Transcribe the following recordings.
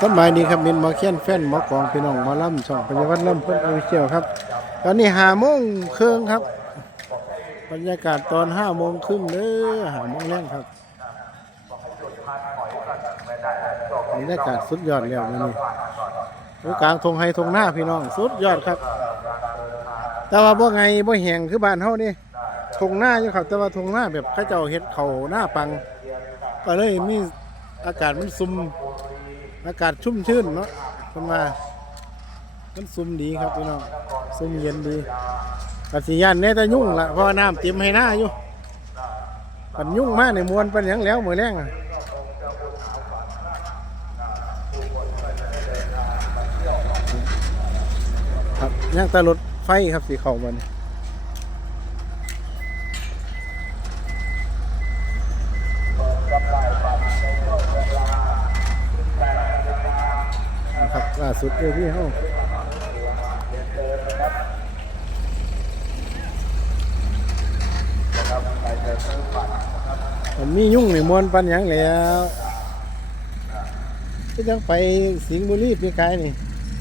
สบายดีครับมินหมอเคียนแฟนหมอกองพี่น้องหมอล่ำช่องปัญญาวัฒน์ลำเพิ่นอวิเชียวครับ ตอนนี้หาโมงครึ่งครับ บรรยากาศตอนห้าโมงครึ่งเด้อหาโมงแรงครับบรรยากาศสุดยอดแล้วนี่อยู่กลางทงไฮทงหน้าพี่น้องสุดยอดครับ แต่ว่าบ่ไงบ่แหงคือบ้านเฮานี่ทงหน้าอยู่ครับ แต่ว่าทงหน้าแบบเขาเจ้าเฮ็ดเขาหน้าปัง ก็เลยมีอากาศมันซุ่ม อากาศชุ่มชื่นเนาะขึ้นมามันซุ่มดีครับพี่น้องซุ่มเย็นดีกัสิยานแน่แต่ยุ่งละเพราะน้ำเตรียมให้หน้าอยู่ปันยุ่งมากในมวนปันยังแล้วเหมือนแรงอะครับย่างตารถไฟครับสีเขามันนะครับล่า สุดเลยพี่เฮามันมียุ่งในมวนปันยังแล้วก็ยังไปสิงห์บุรีปีกายนี่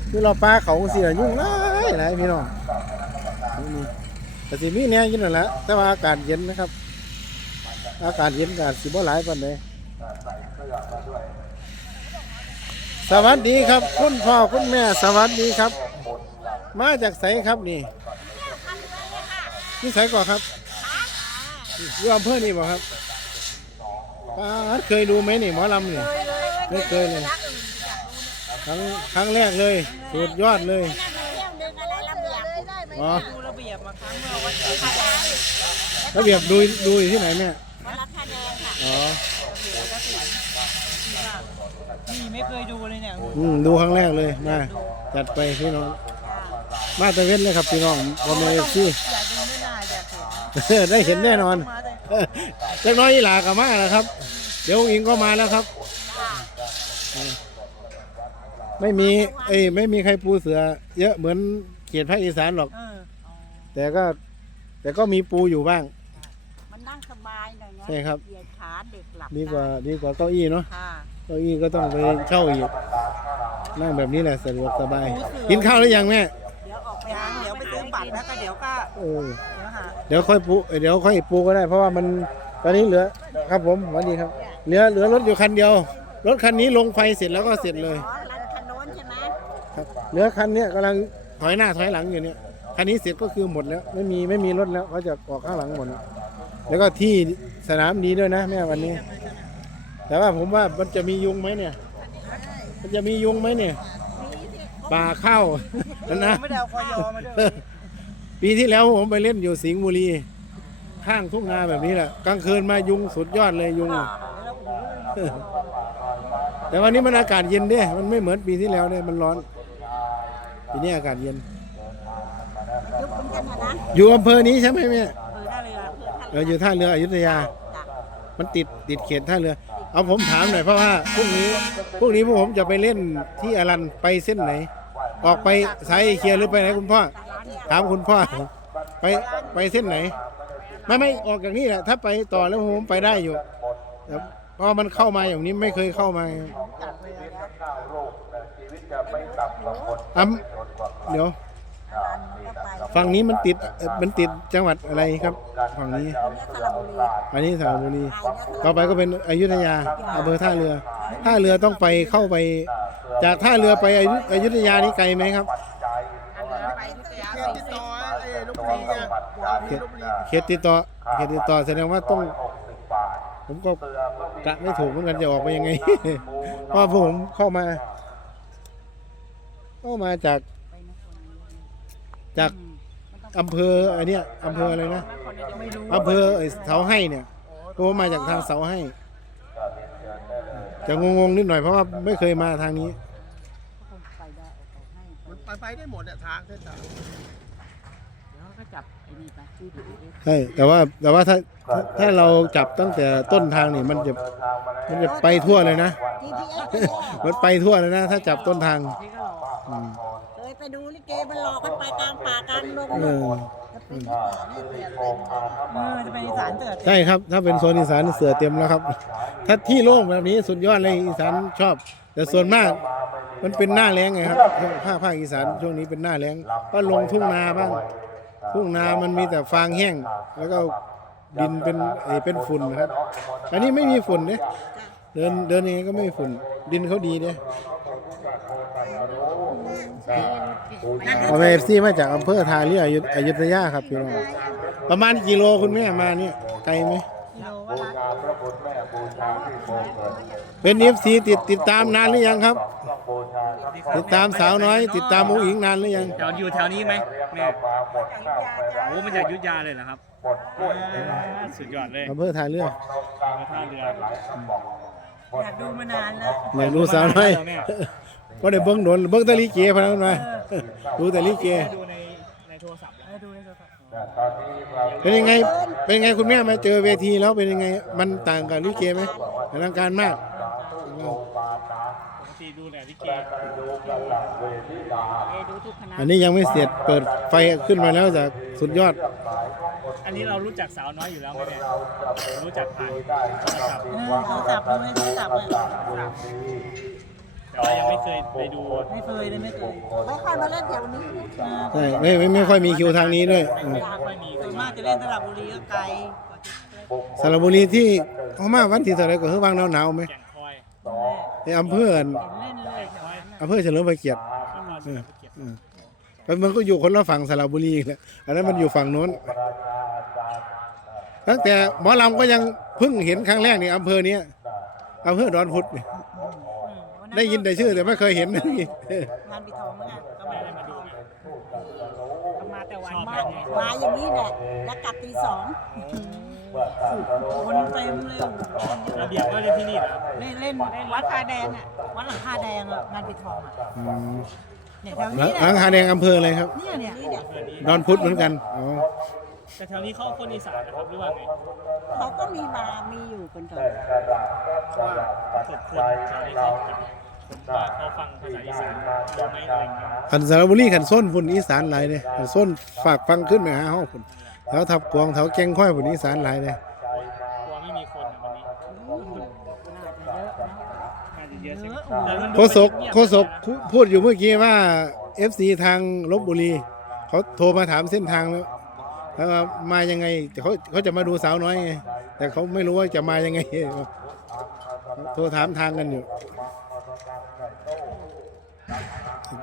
คือเราปลาเขาสิละยุ่งหลายหลายพี่น้องนี่แต่สิมีแนวอยินนั่นแหละแต่ว่าอากาศเย็นนะครับ อากาศเย็นอากาศสิบ่หลายปานใด สวัสดีครับ คุณพ่อคุณแม่สวัสดีครับ มาจากไสครับนี่นี่ไสก่อนครับอยู่อำเภอนี่บ่ครับป้าดเคยดูไหมนี่หมอลำนี่ไม่เคยเลยครั้งครั้งแรกเลยสุดยอดเลยอ๋อดูระเบียบมาครั้งเมื่อวันที่คะแนนระเบียบดูดูอยู่ที่ไหนแม่วันละคะแนนค่ะอ๋อ นี่ไม่เคยดูเลยเนี่ยอืมดูครั้งแรกเลยมาจัดไปพี่น้อง มาตะเวนเลยครับพี่น้องบอมเอฟซีอยากดูไม่น่าอยากเห็นได้เห็นแน่นอนมาเลยเล็กน้อยอีหลากับมาแล้วครับ เดี๋ยวอิงก็มาแล้วครับ ไม่มีเอ้ยไม่มีใครปูเสือ เยอะเหมือนเขตภาคอีสานหรอก เอออ๋อแต่ก็ แต่ก็มีปูอยู่บ้าง มันนั่งสบายหน่อยนะใช่ครับ เหยียดขาเด็กหลับดีกว่าไดีกว่าเก้าอี้เนาะ ค่ะเก้าอี้ก็ต้องไปเช่าอีกนั่งแบบนี้แหละสะดวกสบาย กินข้าวหรือยังแม่เดี๋ยวออกไปหาเดี๋ยวไปซื้อบัตรแล้วก็เดี๋ยวก็เออเดี๋ยวหาเดี๋ยวค่อยปูเอ้ยเดี๋ยวค่อยปูก็ได้ เพราะว่ามันตอนนี้เหลือครับผมสวัสดีครับ เหลือเหลือรถอยู่คันเดียว รถคันนี้ลงไฟเสร็จแล้วก็เสร็จเลยอ๋อร้านคันโน้นใช่ไหมครับเหลือคันเนี้ยกำลังถอยหน้าถอยหลังอยู่เนี่ยคันนี้เสร็จก็คือหมดแล้ว ไม่มีไม่มีรถแล้วเขาจะออกข้างหลังหมดแล้วแล้วก็ที่สนามดีด้วยนะแม่วันนี้ แต่ว่าผมว่ามันจะมียุงไหมเนี่ย มันจะมียุงไหมเนี่ยป่าเข้านะไม่ได้เอาคอยอมาด้วยปีที่แล้วผมไปเล่นอยู่สิงห์บุรี ข้างทุ่งนาแบบนี้แหละกลางคืนมายุงสุดยอดเลยยุง แต่วันนี้มันอากาศเย็นเด้มันไม่เหมือนปีที่แล้วเนี่ยมันร้อน ปีนี้อากาศเย็นยุบเหมือนกันนะนะอยู่อำเภอนี้ใช่ไหมแม่เออท่าเรือเพื่อท่าเอออยู่ท่าเรืออยุธยาจ้ะมันติดติดเขตท่าเรือ เอาผมถามหน่อยเพราะว่าพรุ่งนี้พรุ่งนี้พวกผมจะไปเล่นที่อรันไปเส้นไหน ออกไปสายเอเชียหรือไปไหนคุณพ่อถามคุณพ่อไปไปเส้นไหน ไม่ไม่ออกจากนี่แหละถ้าไปต่อแล้วผมไปได้อยู่แต่เพราะมันเข้ามาอย่างนี้ไม่เคยเข้ามาอ้ำเดี๋ยว ฝั่งนี้มันติดเอ่อมันติดจังหวัดอะไรครับ ฝั่งนี้อันนี้สระบุรีต่อไปก็เป็นอยุธยาอำเภอท่าเรือ ท่าเรือต้องไปเข้าไป จากท่าเรือไปอยุอยุธยานี่ไกลไหมครับเขตติดต่อเขตติดต่อแสดงว่าต้อง ผมก็กะไม่ถูกเหมือนกันจะออกไปยังไง เพราะผมเข้ามา เข้ามาจาก จากอำเภออันเนี้ยอำเภออะไรนะอำเภอไอ้เสาให้เนี่ยเพราะว่ามาจากทางเสาให้ จะงงๆนิดหน่อยเพราะว่าไม่เคยมาทางนี้ มันไปไปได้หมดอะทางเส้นทางเดี๋ยวเขาจับไอ้นี่ไปใช่แต่ว่าแต่ว่าถ้าถ้าถ้าเราจับตั้งแต่ต้นทางนี่มันจะมันจะไปทั่วเลยนะมันไปทั่วเลยนะ ถ้าจับต้นทาง นี่ก็หลอก อืมเคย ไปดูลิเกมันหลอกกันไปกลางป่ากลางดงเออเออจะไปอีสานเตือนใช่ครับ ถ้าเป็นโซนอีสานเสือเต็มแล้วครับ ถ้าที่โล่งแบบนี้สุดยอดเลยอีสานชอบ แต่ส่วนมากมันเป็นหน้าแล้งไงครับภาคภาคอีสานช่วงนี้เป็นหน้าแล้งก็ลงทุ่งนาบ้าง ทุ่งนามันมีแต่ฟางแห้ง แล้วก็ดินเป็นไอ้เป็นฝุ่นนะครับ อันนี้ไม่มีฝุ่นเนี่ยเดินเดินยังไงก็ไม่มีฝุ่น ดินเขาดีเนี่ย เอาเอฟซีมาจากอำเภอทาเรืออยุธอยุธยาครับพี่น้องประมาณกิโลคุณแม่มาเนี่ยไกลไหมกิโลว่าละเป็นเอฟซีติดติดตามนานหรือยังครับ ติดตามสาวน้อย ติดตามมูอิงนานหรือยังแถวอยู่แถวนี้ไหมแม่โอ้มาจากอยุทธยาเลยเหรอครับอ่าสุดยอดเลยอำเภอทาเรือมาท่าเรืออยากดูมานานแล้วอยากดูสาวน้อย ก็ได้เบิ้งโดนเบิ้งแตะลิเกพะนันมาดูแต่ลิเกดูในในโทรศัพท์เลยดูในโทรศัพท์เป็นยังไงเป็นยังไงคุณแม่มาเจอเวทีแล้วเป็นยังไงมันต่างกับลิเกไหมอลังการมากปกติดูแต่ลิเกเอดูทุกคณะอันนี้ยังไม่เสร็จเปิดไฟขึ้นมาแล้วจากสุดยอด อันนี้เรารู้จักสาวน้อยอยู่แล้วไหมแม่รู้จักผ่านโทรศัพท์เออเขาจับมันไม่รู้จับอะแต่ว่ายังไม่เคยไปดูไม่เคยเลยไม่เคยไม่ค่อยมาเล่นแถวนี้ใช่ไม่ไม่ไม่ค่อยมีคิวทางนี้ด้วยอืมไม่ค่อยมีส่วนมากจะเล่นสระบุรีก็ไกลสระบุรีที่เขามาวันที่เท่าไหรก็คือวางหนาวๆไหมแก่งคอยในอำเภออันเห็นเล่นเลยแถวนั้นน่ะอำเภอเฉลิมพระเกียรติแล้วก็สุเกียรติก็มันก็อยู่คนละฝั่งสระบุรีแหละอันนั้นมันอยู่ฝั่งโน้น ตั้งแต่หมอลำก็ยังเพิ่งเห็นครั้งแรกในอำเภอเนี้ยอำเภอดอนพุธนี่อืมวันนั้น ได้ยินแต่ชื่อแต่ไม่เคยเห็นนี่งานปีทองนะก็ไม่มาได้มาดูไหมก็มาแต่วันชอบไหมมากมาอย่างนี้แหละแล้วกลับตีสองคนเต็มเลยโอ้โหคนเยระอะเบียบก็เล่นที่นี่เหรอเล่นเล่นเล่นวัดคาแดงอะวัดหลังคาแดงอะงานปีทองอะอืมเนี่ยแถวหลันี้งเนี่หลัยงคาแดงอำเภออะไรครับ เนี่ยเนี่ยเนี่ยเพื่อนนี้ดอนพุธเหมือนกันอ๋อแต่แถวนี้เขาคนอีสานนะครับหรือว่าไงเขาก็มีมามีอยู่กันก่อนเพราะว่าฝึกคนแถวนี้เขาผม พอฟังภาษาอีสานรู้ไหมอะไรอย่างเงี้ยขันสระบุรีขันส้นพุ่นอีสานหลายเลยขันส้นฝากฟังขึ้นไปหาห้องพุ่นแถวทับกวางแถวแกงค่อยพุ่นอีสานหลายเลยกลัวไม่มีคนอะวันนี้น่าจะเยอะใช่ไหมแต่มันโฆดูษกโฆษกพูดอยู่เมื่อกี้ว่า FC ทางลบบุรีเขาโทรมาถามเส้นทางแล้วแล้วว่ามายังไงเขาเขาจะมาดูสาวน้อยไงแต่เขาไม่รู้ว่าจะมายังไง โทรถามทางกันอยู่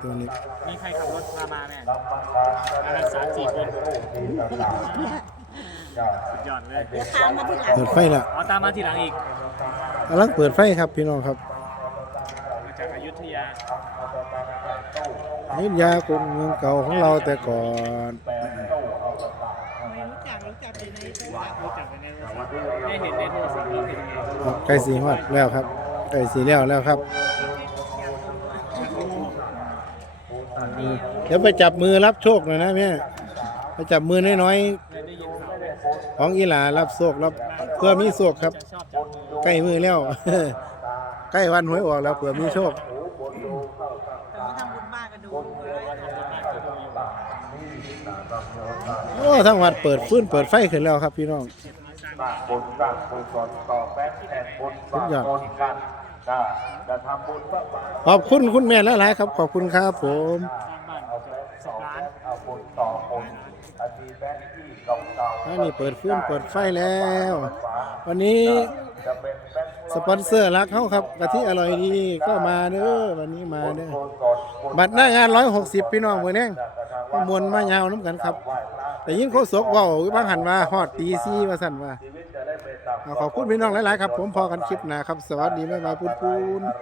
ตัวนี้มีใครขับรถพามาแม่มากันสามสี่คนสุดยอดเลยเดี๋ยวตามมาที่หลังเปิดไฟละอ๋อตามมาทีหลังอีกกำลังเปิดไฟครับพี่น้องครับมาจากอยุธยานิยากรุงเมืองเก่าของเราแต่ก่อนไม่รู้จักรู้จักแต่ในโทรศัพท์รู้จักกันในโทรศัพท์ได้เห็นในโทรศัพท์ว่าเป็นยังไงใกล้สีฮอดแล้วครับใกล้สีแล้วแล้วครับ เดี๋ยวไปจับมือรับโชคหน่อยนะแม่ไปจับมือน้อยได้ยินข่าวๆของอีหลารับโชครับเพื่อมีโชคครับ จะชอบจับมือใกล้มือแล้ว ใกล้วันหวยออกแล้วเผื่อมีโชค แต่ว่าทำบุญบ้านก็ดูเลยโอ้ทั้งวัดเปิดฟื้นเปิดไฟขึ้นแล้วครับพี่น้อง สร้างบุญสร้างกุศลต่อแฟนแห่บุญสุดยอดบุญกันนะจะทำบุญสักบาทขอบคุณคุณแม่หลายๆครับ ขอบคุณครับผม สร้างบ้านเกือบสิบล้าน เอาบุญต่อบุญอันมีแบงค์ที่เก่าๆ อันนี้เปิดฟื้นเปิดไฟแล้ว วันนี้จะเป็นแบงค์สปอนเซอร์รักเขาครับกะทิอร่อยดีก็มาเด้อวันนี้มาเด้อกุศลบุญบัตรหน้างาน160พี่น้องมื้อนี้ก็มวลมายาวน้ำกันครับ แต่ยิ่งเขาสกเว้าบางหันว่าฮอดตีซี่ว่าสั่นว่าชีวิตจะได้เป็นดับเอาขอบคุณพี่น้องหลาย ๆ ครับ ผมพอกันคลิปหน้าครับ สวัสดีบ๊ายบายปุ้นๆ